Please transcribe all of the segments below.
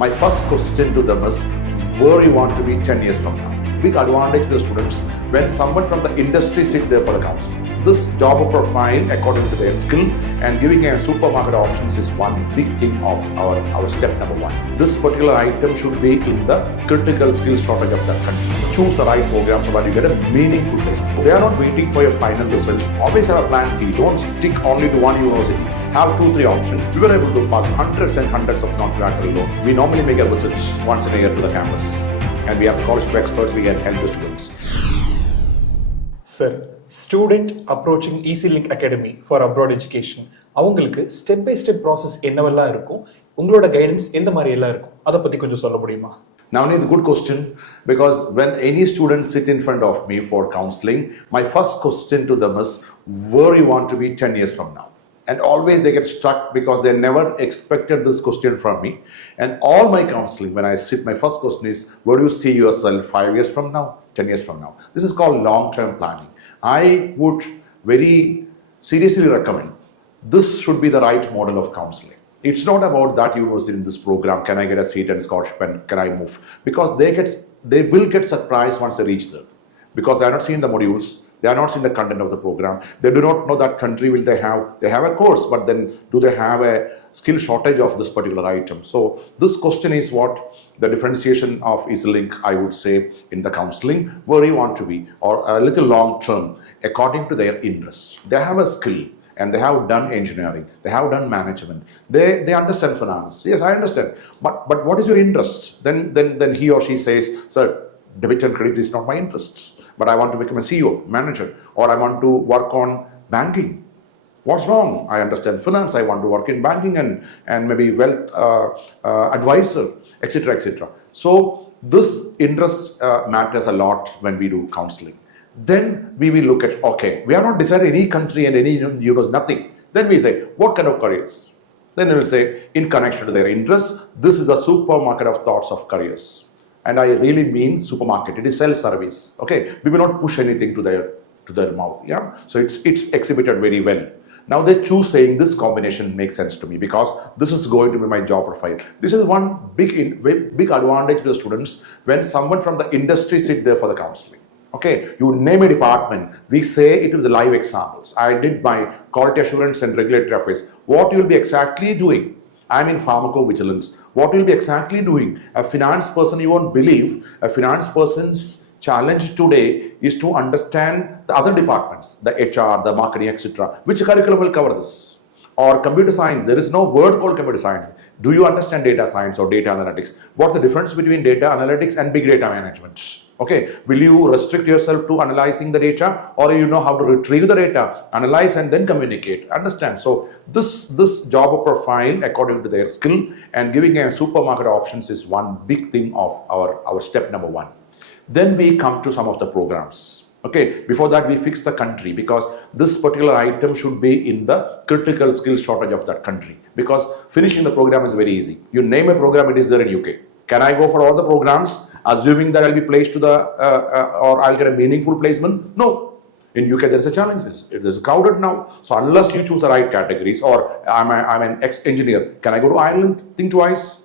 My first question to them is where you want to be 10 years from now. Big advantage to the students when someone from the industry sit there for the counseling. This job profile according to their skill and giving a supermarket options is one big thing of our step number one. This particular item should be in the critical skill shortage of that country. Choose the right program so that you get a meaningful placement. They are not waiting for your final results. Always have a plan B. Don't stick only to one university. Have 2-3 options. We were able to pass hundreds and hundreds of non-preparatory loans. We normally make a visit once in a year to the campus. And we have scholarship experts, we can help the students. Sir, student approaching EazyLink Academy for abroad education, அவங்களுக்கு step by step process என்னவெல்லாம் இருக்கும், உங்களோட guidance எந்த மாதிரி எல்லாம் இருக்கும், அதை பத்தி கொஞ்சம் சொல்ல முடியுமா? Now, it's a good question because when any students sit in front of me for counseling, my first question to them is where you want to be 10 years from now. And always they get stuck because they never expected this question from me. And all my counseling, when I sit, my first question is, where do you see yourself 5 years from now, 10 years from now? This is called long-term planning. I would very seriously recommend this should be the right model of counseling. It's not about that university in this program, can I get a seat and scholarship and can I move? Because they will get surprised once they reach there. Because they are not seeing the modules, they are not seeing the content of the program. They do not know that country will they have a course, but then do they have a skill shortage of this particular item? So this question is what the differentiation of EazyLink, I would say, in the counseling, where you want to be, or a little long term, according to their interests. They have a skill and they have done engineering, they have done management, they understand finance. Yes, I understand. But what is your interest? Then he or she says, sir, debit and credit is not my interests. But I want to become a CEO, manager, or I want to work on banking. What's wrong? I understand finance, I want to work in banking and maybe wealth advisor, etc., etc. So this interest matters a lot when we do counseling. Then we will look at, okay, we are not deciding any country and any university, nothing. Then we say, what kind of careers? Then we will say, in connection to their interests, this is a supermarket of thoughts of careers. And I really mean supermarket. It is self-service. Okay, we will not push anything to their mouth. Yeah, so it's exhibited very well. Now they choose saying this combination makes sense to me because this is going to be my job profile. This is one big advantage to the students when someone from the industry sit there for the counseling. Okay, you name a department, we say it with the live examples. I did my quality assurance and regulatory affairs. What you will be exactly doing? I'm in pharmacovigilance. What will be exactly doing? A finance person, you won't believe, a finance person's challenge today is to understand the other departments, the HR, the marketing, etc. Which curriculum will cover this? Or computer science, there is no word called computer science. Do you understand data science or data analytics? What's the difference between data analytics and big data management? Okay, will you restrict yourself to analyzing the data, or you know how to retrieve the data, analyze and then communicate? Understand? So this job profile according to their skill and giving a supermarket options is one big thing of our step number one. Then we come to some of the programs. Okay, before that we fix the country because this particular item should be in the critical skill shortage of that country. Because finishing the program is very easy. You name a program, it is there in UK. Can I go for all the programs assuming that I'll be placed to or I'll get a meaningful placement? No. In UK there is a challenge. It is crowded now. So unless you choose the right categories, or I'm an ex-engineer, can I go to Ireland? Think twice.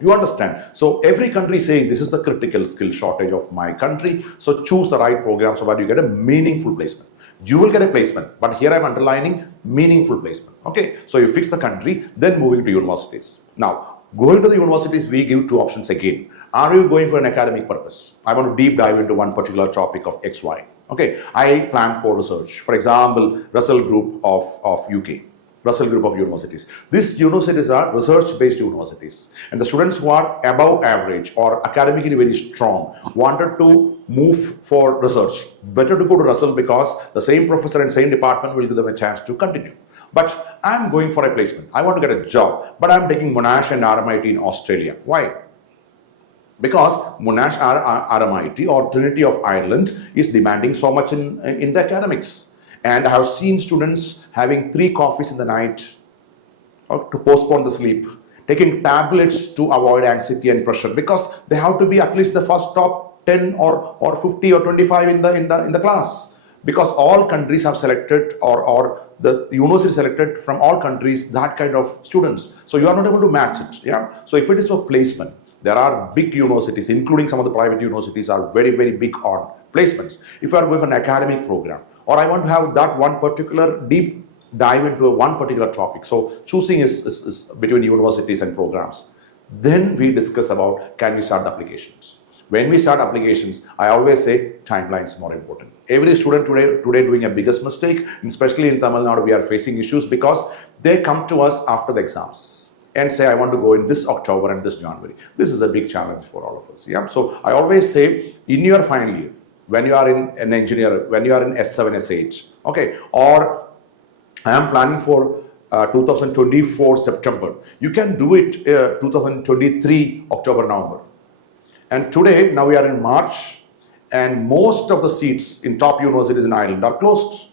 You understand? So every country is saying this is the critical skill shortage of my country. So choose the right program so that you get a meaningful placement. You will get a placement, but here I'm underlining meaningful placement. Okay, so you fix the country, then moving to universities. Now, going to the universities, we give two options again. Are you going for an academic purpose? I want to deep dive into one particular topic of XY. Okay, I plan for research. For example, Russell Group of UK. Russell Group of universities. These universities are research-based universities. And the students who are above average or academically very strong wanted to move for research. Better to go to Russell because the same professor and same department will give them a chance to continue. But I'm going for a placement. I want to get a job. But I'm taking Monash and RMIT in Australia. Why? Because Monash RMIT or Trinity of Ireland is demanding so much in the academics. And I have seen students having 3 coffees in the night to postpone the sleep, taking tablets to avoid anxiety and pressure because they have to be at least the first top 10 or 50 or 25 in the class. Because all countries have selected or the university selected from all countries that kind of students. So you are not able to match it. Yeah. So if it is for placement, there are big universities, including some of the private universities, are very, very big on placements. If you are with an academic program, or I want to have that one particular deep dive into one particular topic. So choosing is between universities and programs. Then we discuss about, can we start the applications? When we start applications, I always say timeline is more important. Every student today doing a biggest mistake, especially in Tamil Nadu, we are facing issues because they come to us after the exams and say, I want to go in this October and this January. This is a big challenge for all of us. Yeah. So I always say, in your final year, when you are in an engineer, when you are in S7, S8, okay, or I am planning for 2024 September. You can do it 2023 October, November. And today, now we are in March, and most of the seats in top universities in Ireland are closed.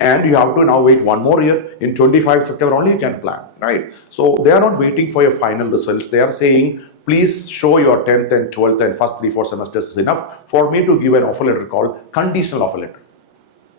And you have to now wait one more year. In 25 September only you can plan, right? So they are not waiting for your final results. They are saying, please show your 10th and 12th and first 3-4 semesters is enough for me to give an offer letter called conditional offer letter.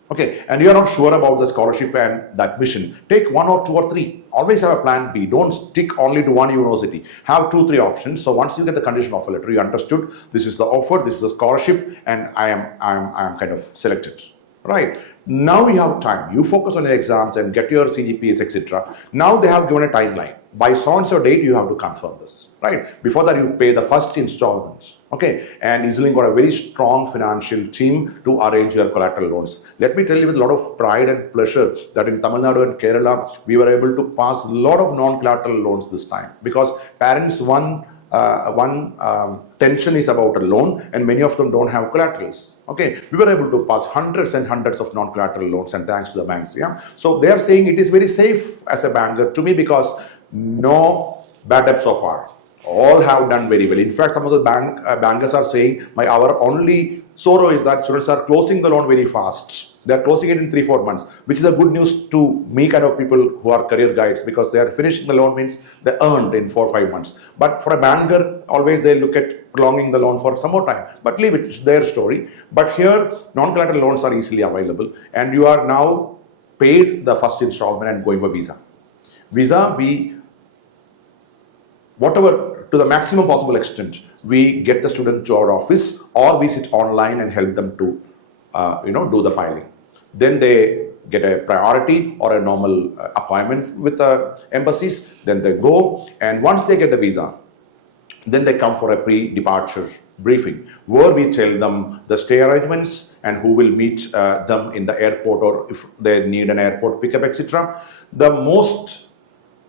Okay, and you are not sure about the scholarship and the admission. Take 1 or 2 or 3. Always have a plan B. Don't stick only to one university. Have 2-3 options. So once you get the conditional offer letter, you understood this is the offer, this is the scholarship, and I am kind of selected. Right. Now you have time. You focus on your exams and get your CGPAs, etc. Now they have given a timeline. By so and so date, you have to confirm this. Right. Before that, you pay the first installments. Okay. And EazyLink got a very strong financial team to arrange your collateral loans. Let me tell you with a lot of pride and pleasure that in Tamil Nadu and Kerala, we were able to pass a lot of non-collateral loans this time because parents one tension is about a loan and many of them don't have collaterals. Okay, we were able to pass hundreds and hundreds of non-collateral loans and thanks to the banks. Yeah, so they are saying it is very safe as a banker to me because no bad debt so far. All have done very well. In fact, some of the bankers are saying our only sorrow is that students are closing the loan very fast. They are closing it in 3-4 months, which is a good news to me kind of people who are career guides because they are finishing the loan means they earned in 4-5 months. But for a banker, always they look at prolonging the loan for some more time. But leave it, it's their story. But here, non-collateral loans are easily available and you are now paid the first installment and going for visa. Visa, whatever to the maximum possible extent, we get the student to our office or we sit online and help them to do the filing. Then they get a priority or a normal appointment with the embassies. Then they go, and once they get the visa, then they come for a pre-departure briefing where we tell them the stay arrangements and who will meet them in the airport or if they need an airport pickup, etc. The most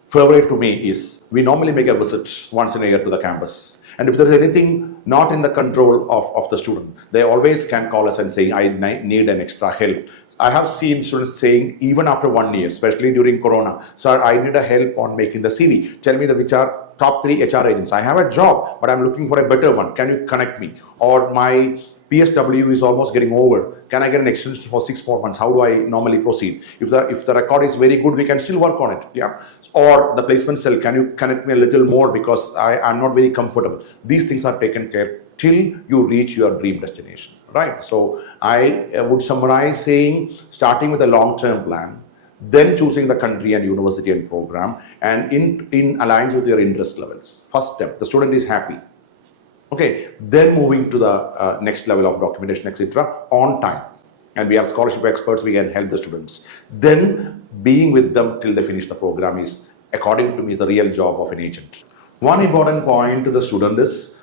favorite to me is we normally make a visit once in a year to the campus. And if there is anything not in the control of the student, they always can call us and say, I need an extra help. I have seen students saying, even after 1 year, especially during Corona, sir, I need a help on making the CV. Tell me which are top 3 HR agents. I have a job, but I'm looking for a better one. Can you connect me? Or my PSW is almost getting over. Can I get an extension for 6 more months? How do I normally proceed? If the record is very good, we can still work on it. Yeah. Or the placement cell, can you connect me a little more because I'm not very comfortable. These things are taken care till you reach your dream destination. Right. So I would summarize saying, starting with a long-term plan, then choosing the country and university and program, and in alliance with your interest levels. First step, the student is happy. Okay, then moving to the next level of documentation, etc. on time. And we are scholarship experts, we can help the students. Then being with them till they finish the program is, according to me, is the real job of an agent. One important point to the student is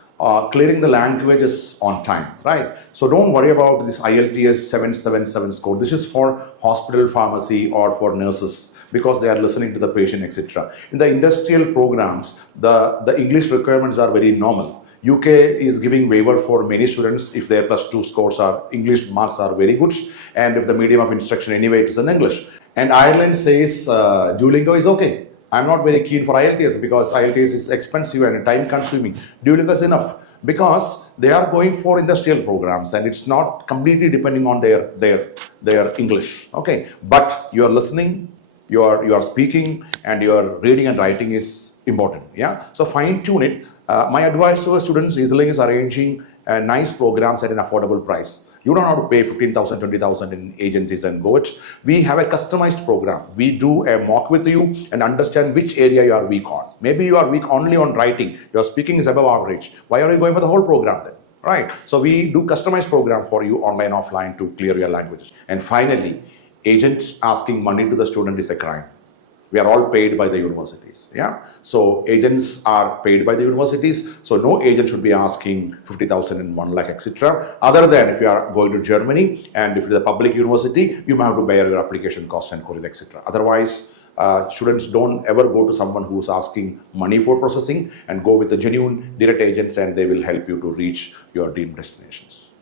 clearing the languages on time, right? So don't worry about this IELTS 777 score. This is for hospital pharmacy or for nurses because they are listening to the patient, etc. In the industrial programs, the English requirements are very normal. UK is giving waiver for many students if their +2 scores are, English marks are very good, and if the medium of instruction anyway it is in English. And Ireland says Duolingo is okay. I'm not very keen for IELTS because IELTS is expensive and time consuming. Duolingo is enough because they are going for industrial programs and it's not completely depending on their English. Okay, but you are listening, you are speaking, and your reading and writing is important. Yeah, so fine tune it. My advice to our students, EazyLink is arranging nice programs at an affordable price. You don't have to pay 15,000, 20,000 in agencies and go it. We have a customized program. We do a mock with you and understand which area you are weak on. Maybe you are weak only on writing. Your speaking is above average. Why are you going for the whole program then? Right? So we do customized program for you online, offline to clear your languages. And finally, agents asking money to the student is a crime. We are all paid by the universities. Yeah. So agents are paid by the universities. So no agent should be asking 50,000 and 1 lakh, etc. Other than if you are going to Germany and if it is a public university, you might have to bear your application cost and Korean, etc. Otherwise, students don't ever go to someone who is asking money for processing, and go with the genuine direct agents, and they will help you to reach your dream destinations.